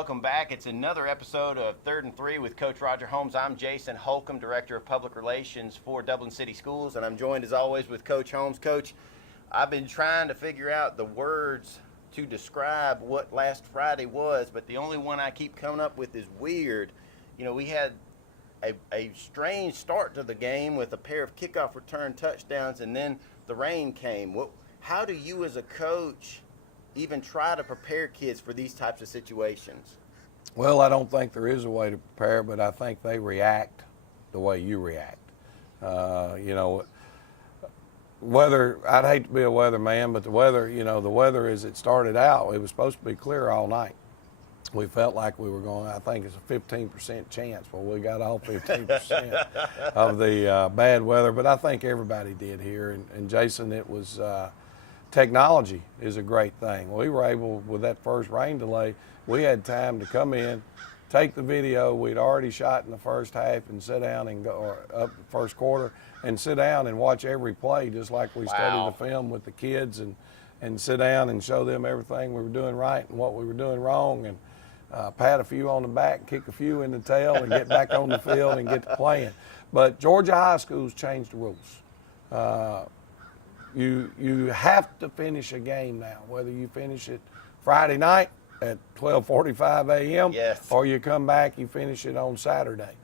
Welcome back. It's another episode of Third and Three with Coach Roger Holmes. I'm Jason Holcomb, Director of Public Relations for Dublin City Schools, and I'm joined as always with Coach Holmes. Coach, I've been trying to figure out the words to describe what last Friday was, but the only one I keep coming up with is weird. You know, we had a strange start to the game with a pair of kickoff return touchdowns, and then the rain came. How do you as a coach even try to prepare kids for these types of situations? Well, I don't think there is a way to prepare, but I think they react the way you react. Weather, I'd hate to be a weatherman, but the weather as it started out, it was supposed to be clear all night. We felt like we were going, I think it's a 15% chance. Well, we got all 15% of the bad weather, but I think everybody did here. And Jason, it was technology is a great thing. We were able, with that first rain delay, we had time to come in, take the video we'd already shot in the first half and sit down and go, or up the first quarter, and sit down and watch every play just like we studied the film with the kids and sit down and show them everything we were doing right and what we were doing wrong, and pat a few on the back, kick a few in the tail, and get back on the field and get to playing. But Georgia high schools changed the rules. You have to finish a game now, whether you finish it Friday night at 12:45 a.m. Yes. or you come back, you finish it on Saturday.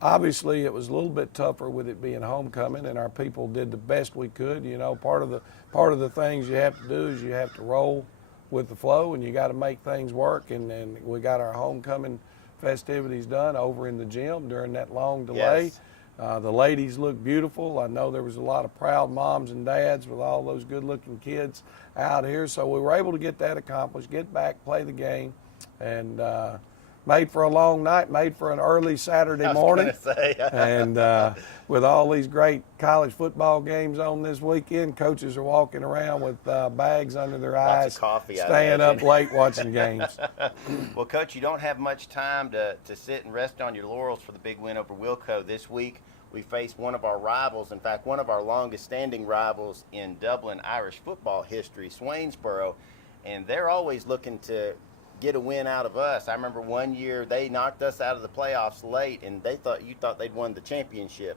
Obviously it was a little bit tougher with it being homecoming, and our people did the best we could. You know, part of the things you have to do is you have to roll with the flow, and you got to make things work. And we got our homecoming festivities done over in the gym during that long delay. Yes. The ladies look beautiful. I know there was a lot of proud moms and dads with all those good-looking kids out here. So we were able to get that accomplished, get back, play the game, and made for a long night, made for an early Saturday morning. And with all these great college football games on this weekend, coaches are walking around with bags under their eyes, Lots of coffee, staying up late watching games. Well, Coach, you don't have much time to sit and rest on your laurels for the big win over Wilco. This week we face one of our rivals, in fact, one of our longest-standing rivals in Dublin Irish football history, Swainsboro, and they're always looking to get a win out of us. I remember one year they knocked us out of the playoffs late, and you thought they'd won the championship.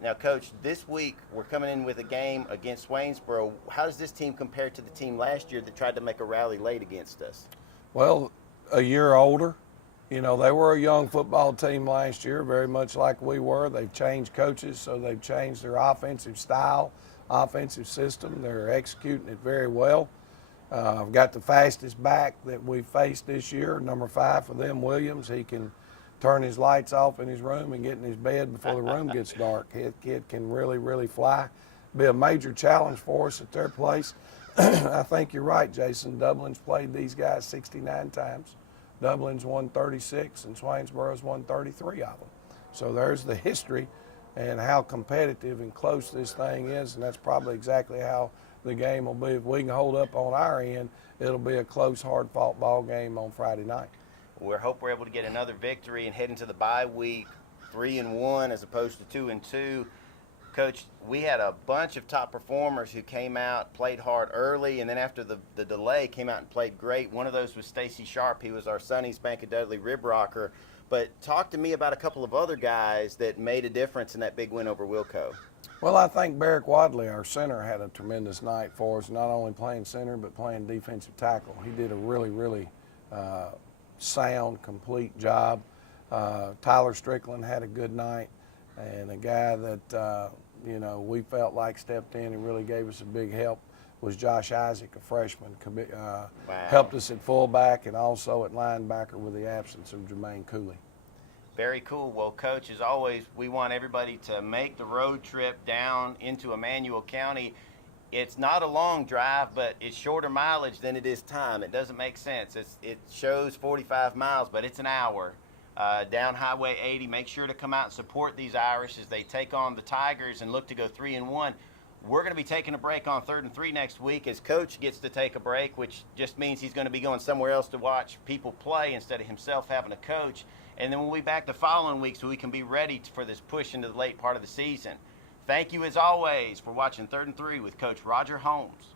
Now, Coach, this week we're coming in with a game against Swainsboro. How does this team compare to the team last year that tried to make a rally late against us? Well, a year older. You know, they were a young football team last year, very much like we were. They've changed coaches, so they've changed their offensive style, offensive system. They're executing it very well. I've got the fastest back that we've faced this year, number 5 for them, Williams. He can turn his lights off in his room and get in his bed before the room gets dark. His kid can really, really fly. Be a major challenge for us at their place. I think you're right, Jason. Dublin's played these guys 69 times. Dublin's won 36, and Swainsboro's won 33 of them. So there's the history and how competitive and close this thing is, and that's probably exactly how the game will be. If we can hold up on our end, it'll be a close, hard-fought ball game on Friday night. We hope we're able to get another victory and head into the bye week 3-1 as opposed to 2-2. Coach, we had a bunch of top performers who came out, played hard early, and then after the delay came out and played great. One of those was Stacy Sharp. He was our Sonny Spanka Dudley rib rocker. But talk to me about a couple of other guys that made a difference in that big win over Wilco. Well, I think Barrick Wadley, our center, had a tremendous night for us, not only playing center but playing defensive tackle. He did a really, really sound, complete job. Tyler Strickland had a good night, and a guy that, we felt like stepped in and really gave us a big help was Josh Isaac, a freshman. Helped us at fullback and also at linebacker with the absence of Jermaine Cooley. Very cool. Well, Coach, as always, we want everybody to make the road trip down into Emmanuel County. It's not a long drive, but it's shorter mileage than it is time. It doesn't make sense. It shows 45 miles, but it's an hour. Down Highway 80, make sure to come out and support these Irish as they take on the Tigers and look to go 3-1. We're going to be taking a break on 3rd and 3 next week as Coach gets to take a break, which just means he's going to be going somewhere else to watch people play instead of himself having a coach. And then we'll be back the following week so we can be ready for this push into the late part of the season. Thank you, as always, for watching 3rd and 3 with Coach Roger Holmes.